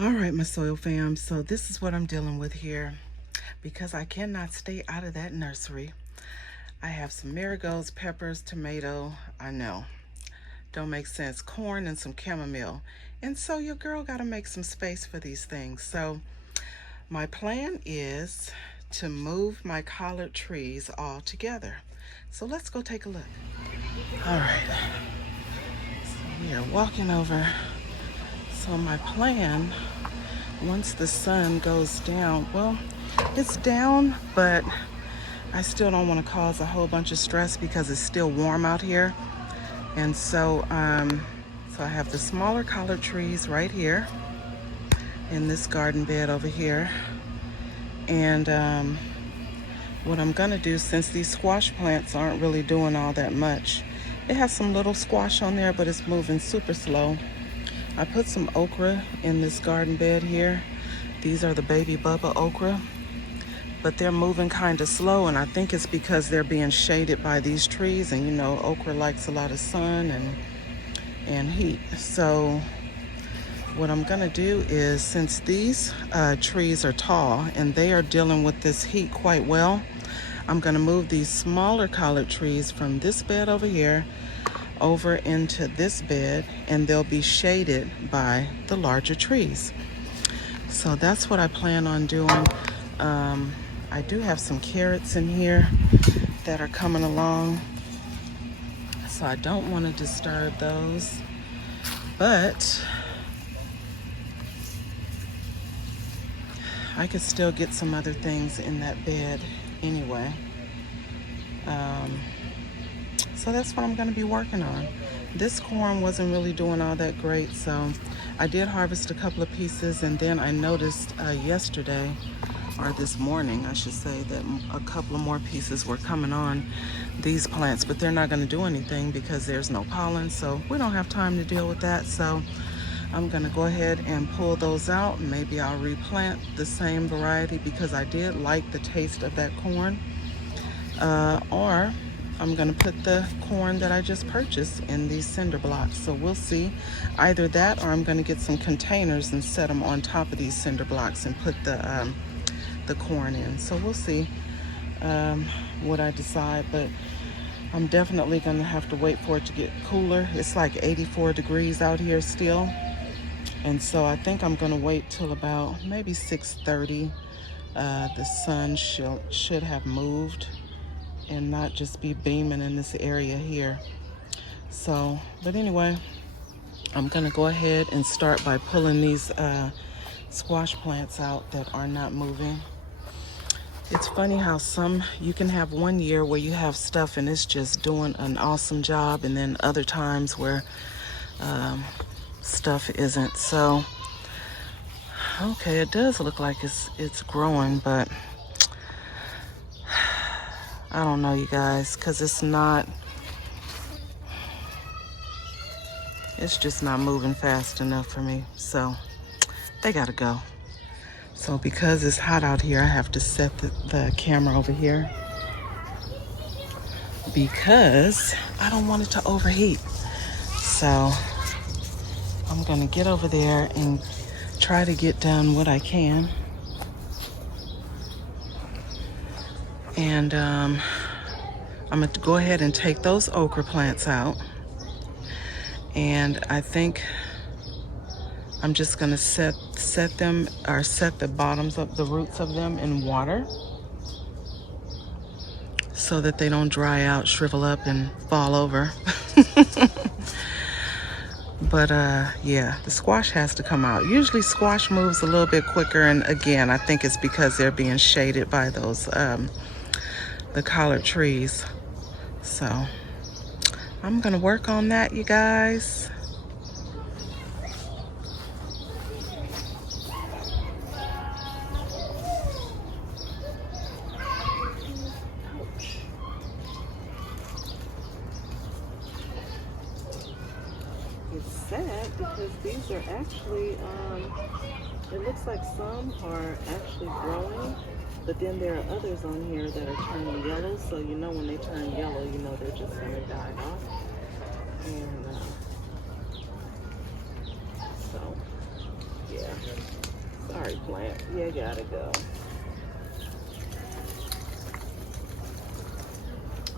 All right, my soil fam, so this is what I'm dealing with here because I cannot stay out of that nursery. I have some marigolds, peppers, tomato, I know, don't make sense, corn and some chamomile. And so your girl got to make some space for these things. So my plan is to move my collard trees all together. So let's go take a look. All right, so we are walking over. So my plan, once the sun goes down, well, it's down, but I still don't want to cause a whole bunch of stress because it's still warm out here. And so I have the smaller collard trees right here in this garden bed over here. And what I'm gonna do, since these squash plants aren't really doing all that much, it has some little squash on there, but it's moving super slow. I put some okra in this garden bed here. These are the baby Bubba okra, but they're moving kind of slow, and I think it's because they're being shaded by these trees, and you know, okra likes a lot of sun and heat. So what I'm gonna do is, since these trees are tall and they are dealing with this heat quite well, I'm gonna move these smaller collard trees from this bed over here over into this bed, and they'll be shaded by the larger trees. So that's what I plan on doing. I do have some carrots in here that are coming along, so I don't want to disturb those, but I could still get some other things in that bed anyway. So that's what I'm going to be working on. This corn wasn't really doing all that great, so I did harvest a couple of pieces, and then I noticed yesterday, or this morning I should say, that a couple of more pieces were coming on these plants, but they're not going to do anything because there's no pollen, so we don't have time to deal with that. So I'm going to go ahead and pull those out. Maybe I'll replant the same variety because I did like the taste of that corn, or I'm gonna put the corn that I just purchased in these cinder blocks. So we'll see. Either that, or I'm gonna get some containers and set them on top of these cinder blocks and put the corn in. So we'll see what I decide, but I'm definitely gonna have to wait for it to get cooler. It's like 84 degrees out here still. And so I think I'm gonna wait till about maybe 6:30. The sun should have moved and not just be beaming in this area here. So, but anyway, I'm gonna go ahead and start by pulling these squash plants out that are not moving. It's funny how you can have one year where you have stuff and it's just doing an awesome job, and then other times where stuff isn't. So, okay, it does look like it's growing, but I don't know, you guys, because it's just not moving fast enough for me. So they gotta go. So because it's hot out here, I have to set the camera over here because I don't want it to overheat. So I'm gonna get over there and try to get done what I can. And I'm gonna go ahead and take those okra plants out. And I think I'm just gonna set them, or set the bottoms of the roots of them in water so that they don't dry out, shrivel up, and fall over. But yeah, the squash has to come out. Usually squash moves a little bit quicker, and again, I think it's because they're being shaded by those the collard trees. So I'm gonna work on that, you guys. It's sad because these are actually, it looks like some are actually growing, but then there are others on here that are turning yellow. So you know when they turn yellow, you know they're just gonna die off. And so, yeah. Sorry, plant. You gotta go.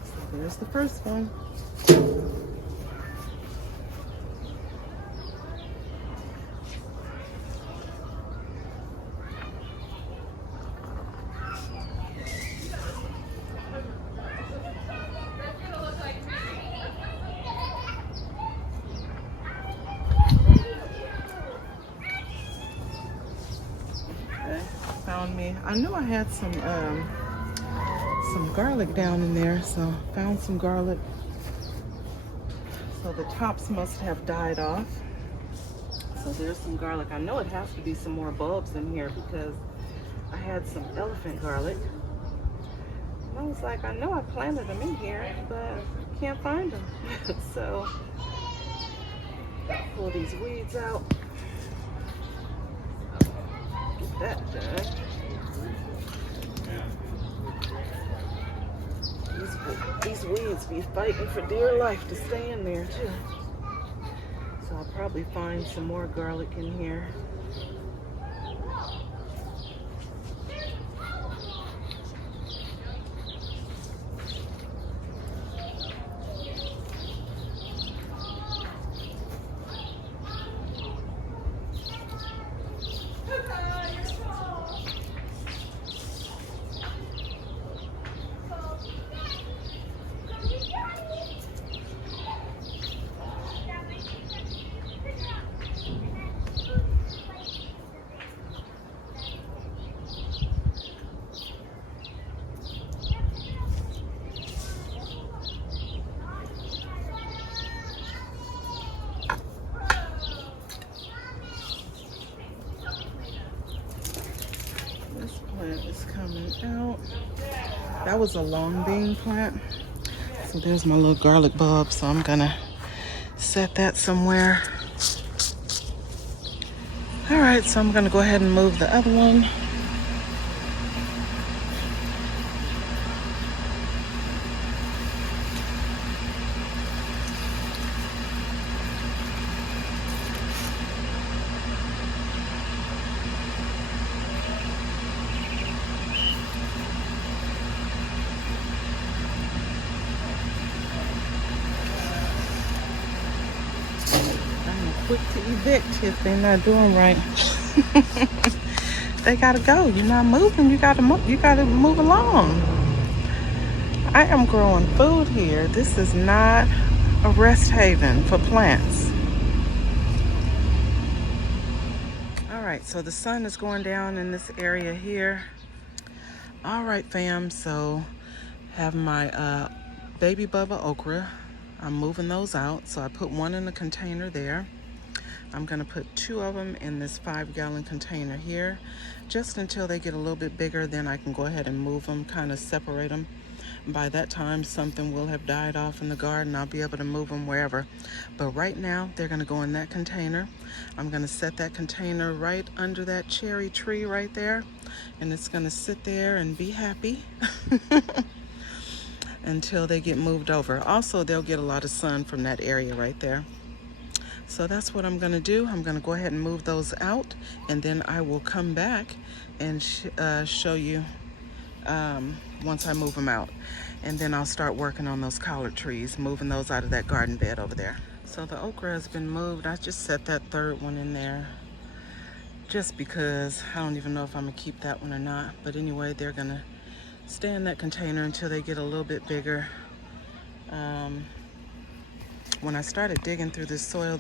So there's the first one. Okay, found me. I knew I had some garlic down in there, so found some garlic. So the tops must have died off. So there's some garlic. I know it has to be some more bulbs in here because I had some elephant garlic. And I was like, I know I planted them in here, but can't find them. So pull these weeds out. Get that done. These weeds be fighting for dear life to stay in there too. So I'll probably find some more garlic in here. Is coming out. That was a long bean plant. So there's my little garlic bulb. So I'm gonna set that somewhere. All right, so I'm gonna go ahead and move the other one. Quick to evict if they're not doing right. They gotta go. You're not moving. You gotta move. You gotta move along. I am growing food here. This is not a rest haven for plants. All right, so the sun is going down in this area here. All right, fam. So have my baby Bubba okra. I'm moving those out. So I put one in a container there. I'm gonna put 2 of them in this 5-gallon container here, just until they get a little bit bigger. Then I can go ahead and move them, kind of separate them. By that time, something will have died off in the garden. I'll be able to move them wherever. But right now, they're gonna go in that container. I'm gonna set that container right under that cherry tree right there, and it's gonna sit there and be happy until they get moved over. Also, they'll get a lot of sun from that area right there. So that's what I'm gonna do. I'm gonna go ahead and move those out, and then I will come back and show you once I move them out. And then I'll start working on those collard trees, moving those out of that garden bed over there. So the okra has been moved. I just set that 3rd one in there just because I don't even know if I'm gonna keep that one or not. But anyway, they're gonna stay in that container until they get a little bit bigger. When I started digging through the soil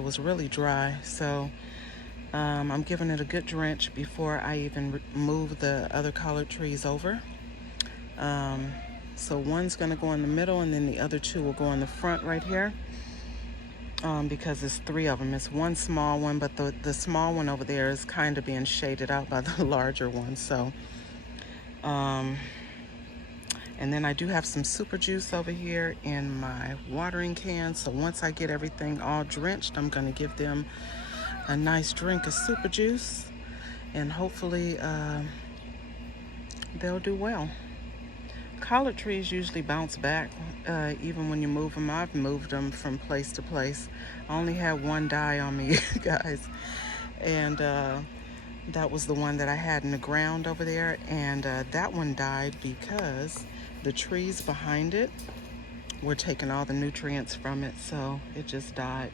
was really dry. So I'm giving it a good drench before I even move the other collard trees over. So one's gonna go in the middle, and then the other 2 will go in the front right here. Because it's 3 of them. It's one small one, but the small one over there is kind of being shaded out by the larger one. So and then I do have some super juice over here in my watering can. So once I get everything all drenched, I'm gonna give them a nice drink of super juice, and hopefully they'll do well. Collard trees usually bounce back even when you move them. I've moved them from place to place. I only had one die on me, guys. And That was the one that I had in the ground over there, and that one died because the trees behind it were taking all the nutrients from it, so it just died.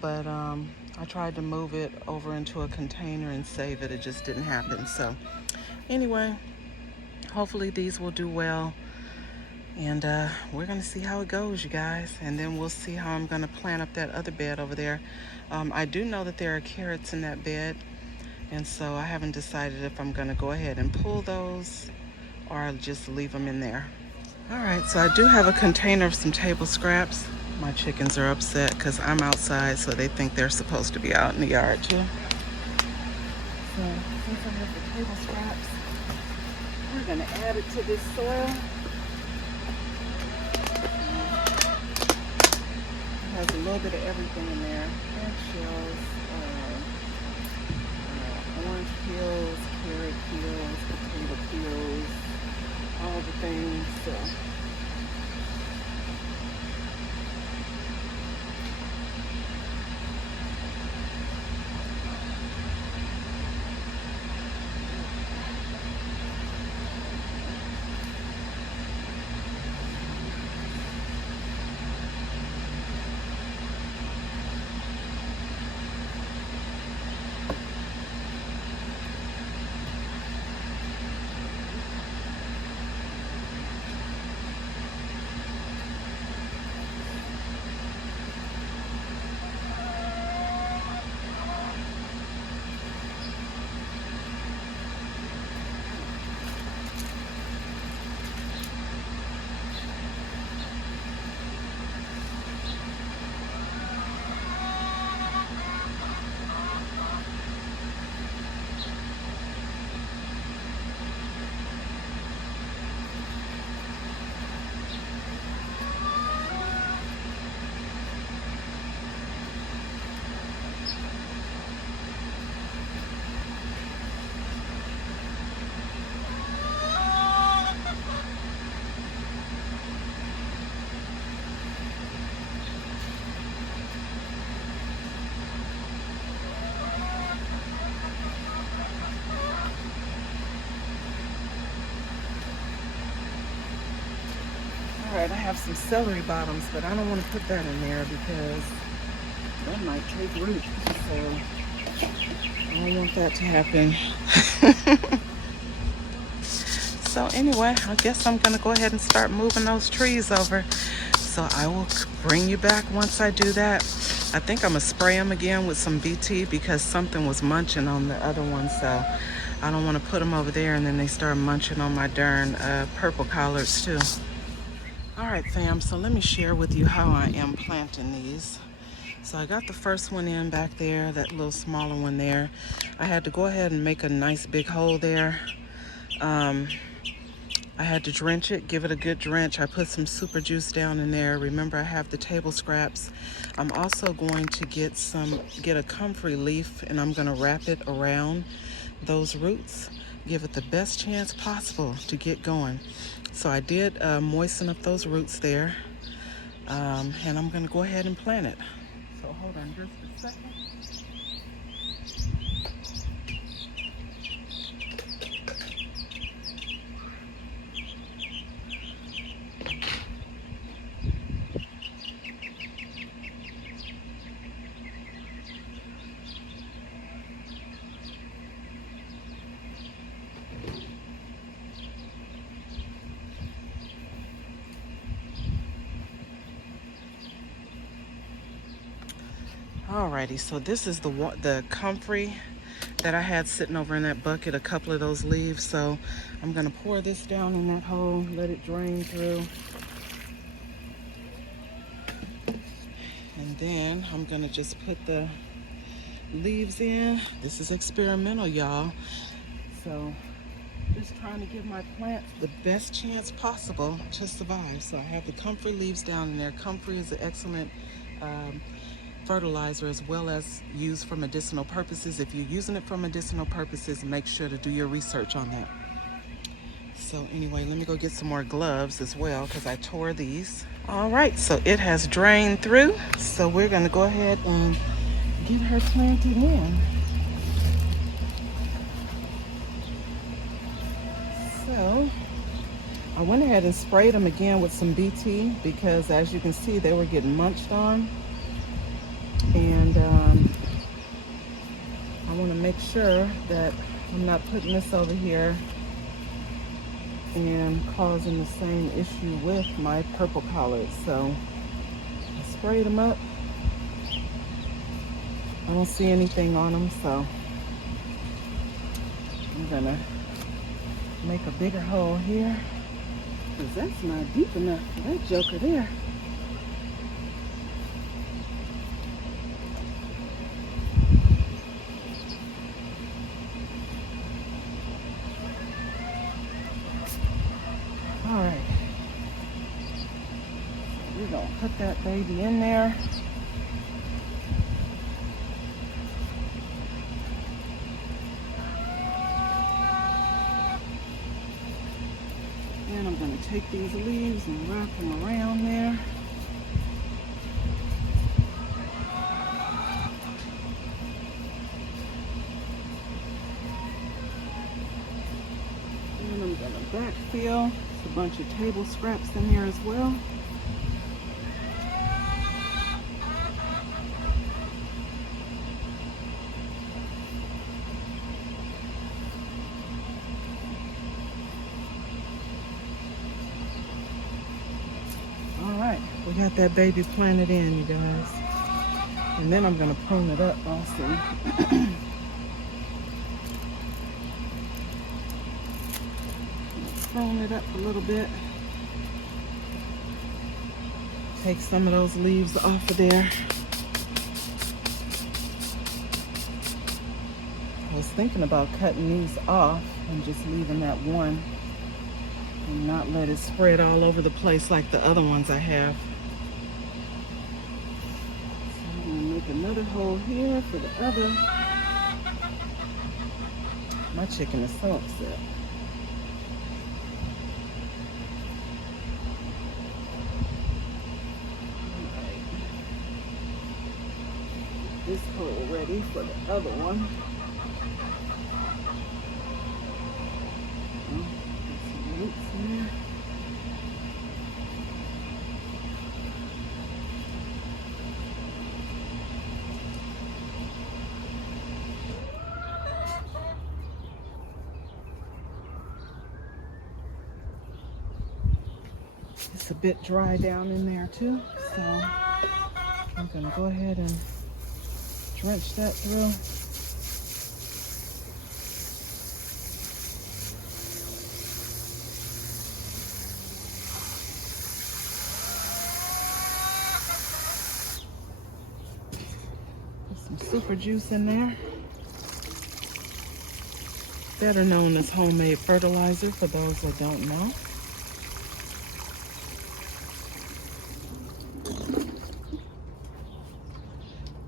But I tried to move it over into a container and save it. It just didn't happen. So anyway, hopefully these will do well. And we're going to see how it goes, you guys. And then we'll see how I'm going to plant up that other bed over there. I do know that there are carrots in that bed. And so I haven't decided if I'm going to go ahead and pull those or I'll just leave them in there. All right, so I do have a container of some table scraps. My chickens are upset because I'm outside, so they think they're supposed to be out in the yard too. So since I have the table scraps, we're going to add it to this soil. It has a little bit of everything in there. Eggshells, orange peels, carrot peels, potato peels, all the things. So alright, I have some celery bottoms, but I don't want to put that in there because that might take root. So I don't want that to happen. So anyway, I guess I'm going to go ahead and start moving those trees over. So I will bring you back once I do that. I think I'm going to spray them again with some BT because something was munching on the other one. So I don't want to put them over there and then they start munching on my darn purple collards too. All right, fam, so let me share with you how I am planting these. So I got the first one in back there, that little smaller one there. I had to go ahead and make a nice big hole there. I had to drench it, give it a good drench. I put some super juice down in there. Remember, I have the table scraps. I'm also going to get a comfrey leaf, and I'm gonna wrap it around those roots. Give it the best chance possible to get going. So I did moisten up those roots there, and I'm gonna go ahead and plant it. So hold on just a second. Alrighty, so this is the comfrey that I had sitting over in that bucket, a couple of those leaves. So I'm gonna pour this down in that hole, let it drain through. And then I'm gonna just put the leaves in. This is experimental, y'all. So just trying to give my plants the best chance possible to survive. So I have the comfrey leaves down in there. Comfrey is an excellent fertilizer as well as used for medicinal purposes. If you're using it for medicinal purposes, make sure to do your research on that. So anyway, let me go get some more gloves as well because I tore these. All right, so it has drained through. So we're gonna go ahead and get her planted in. So I went ahead and sprayed them again with some BT because, as you can see, they were getting munched on. And I want to make sure that I'm not putting this over here and causing the same issue with my purple collards. So I sprayed them up. I don't see anything on them, so I'm gonna make a bigger hole here because that's not deep enough for that joker there. All right, so we're gonna put that baby in there. And I'm gonna take these leaves and wrap them around there. And I'm gonna backfill. There's a bunch of table scraps in here as well. We got that baby planted in, you guys. And then I'm gonna prune it up also. Prune it up a little bit. Take some of those leaves off of there. I was thinking about cutting these off and just leaving that one and not let it spread all over the place like the other ones I have. So I'm gonna make another hole here for the other. My chicken is so upset. This hole ready for the other one. Put some roots in there. It's a bit dry down in there too, so I'm gonna go ahead and drench that through. Put some super juice in there. Better known as homemade fertilizer for those that don't know.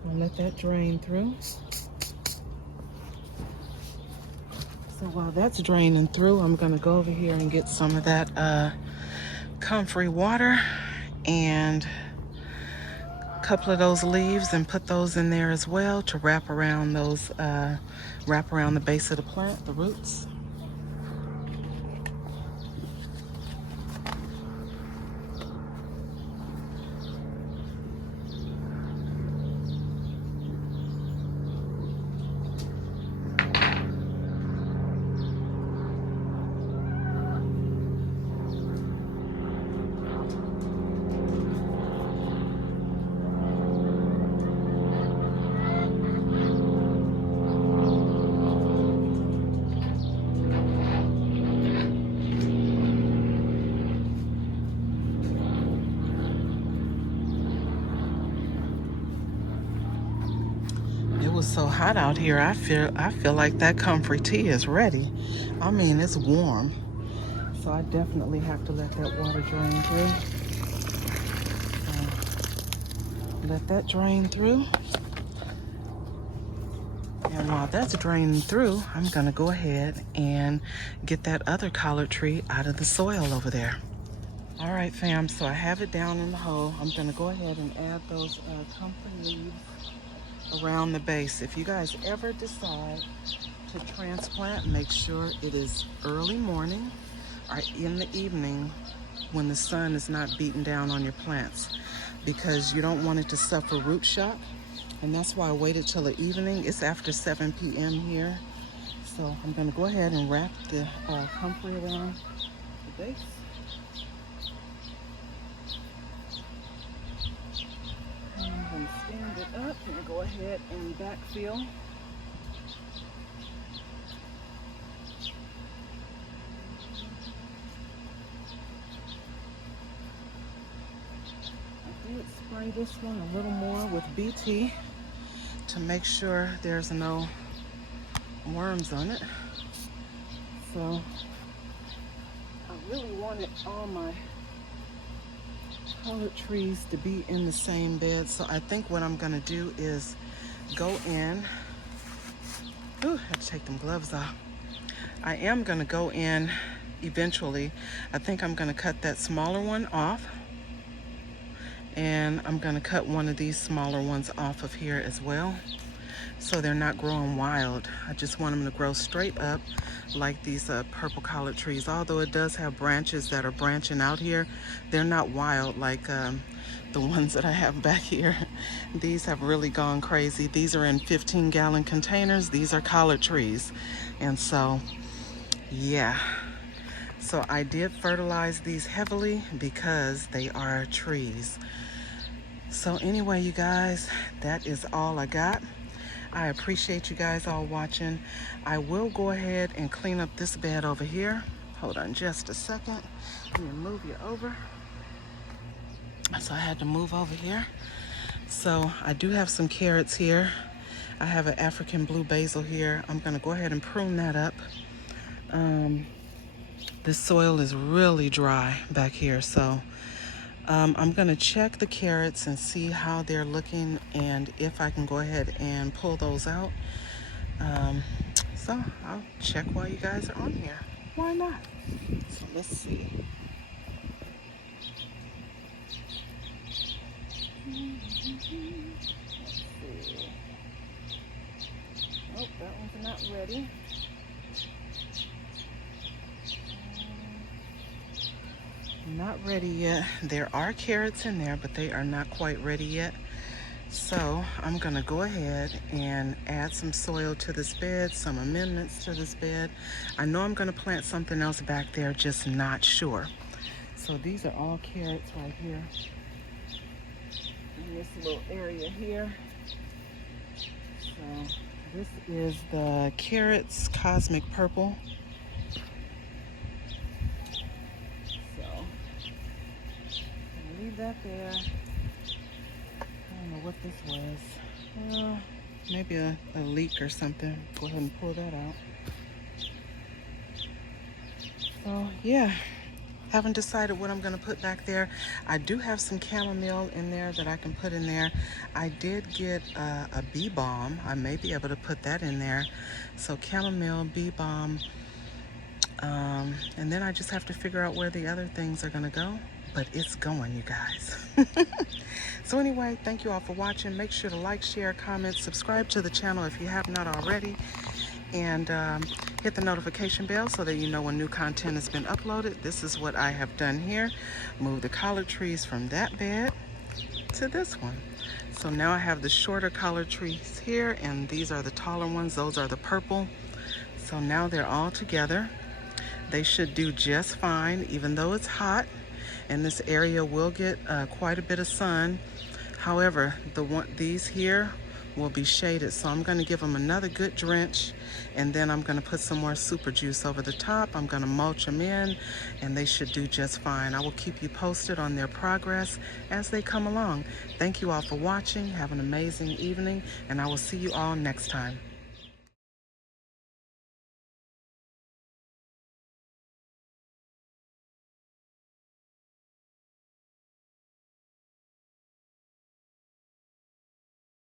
I'll let that drain through. So while that's draining through, I'm gonna go over here and get some of that comfrey water and a couple of those leaves and put those in there as well to wrap around those, wrap around the base of the plant, the roots. It was so hot out here. I feel like that comfrey tea is ready. I mean, it's warm. So I definitely have to let that water drain through. Let that drain through. And while that's draining through, I'm gonna go ahead and get that other collard tree out of the soil over there. All right, fam, so I have it down in the hole. I'm gonna go ahead and add those comfrey leaves around the base. If you guys ever decide to transplant, make sure it is early morning in the evening when the sun is not beating down on your plants, because you don't want it to suffer root shock. And that's why I waited till the evening. It's after 7 p.m. here. So I'm going to go ahead and wrap the comfrey around the base. And I'm going to stand it up and go ahead and backfill. I did spray this one a little more with BT to make sure there's no worms on it. So I really wanted all my collard trees to be in the same bed. So I think what I'm gonna do is go in. Ooh, I had to take them gloves off. I am gonna go in eventually. I think I'm gonna cut that smaller one off, and I'm gonna cut one of these smaller ones off of here as well, so they're not growing wild. I just want them to grow straight up like these purple collard trees. Although it does have branches that are branching out here, they're not wild like the ones that I have back here. These have really gone crazy. These are in 15-gallon containers. These are collard trees. And so, yeah. So I did fertilize these heavily because they are trees. So anyway, you guys, that is all I got. I appreciate you guys all watching. I will go ahead and clean up this bed over here. Hold on just a second. Let me move you over. So I had to move over here. So I do have some carrots here. I have an African blue basil here. I'm gonna go ahead and prune that up. This soil is really dry back here, so I'm gonna check the carrots and see how they're looking and if I can go ahead and pull those out. So I'll check while you guys are on here. Why not? So let's see. Let's see. Oh, that one's not ready. Not ready yet. There are carrots in there, but they are not quite ready yet. So I'm gonna go ahead and add some soil to this bed, some amendments to this bed. I know I'm gonna plant something else back there, just not sure. So these are all carrots right here in this little area here. So this is the Carrots Cosmic Purple. Leave that there. I don't know what this was. Maybe a leak or something. Go ahead and pull that out. So yeah, haven't decided what I'm gonna put back there. I do have some chamomile in there that I can put in there. I did get a bee balm. I may be able to put that in there. So chamomile, bee balm, and then I just have to figure out where the other things are gonna go. But it's going, you guys. So anyway, thank you all for watching. Make sure to like, share, comment, subscribe to the channel if you have not already, and hit the notification bell so that you know when new content has been uploaded. This is what I have done here. Move the collard trees from that bed to this one. So now I have the shorter collard trees here, and these are the taller ones. Those are the purple. So now they're all together. They should do just fine, even though it's hot. And this area will get quite a bit of sun. However, these here will be shaded, so I'm going to give them another good drench, and then I'm going to put some more super juice over the top. I'm going to mulch them in, and they should do just fine. I will keep you posted on their progress as they come along. Thank you all for watching. Have an amazing evening, and I will see you all next time.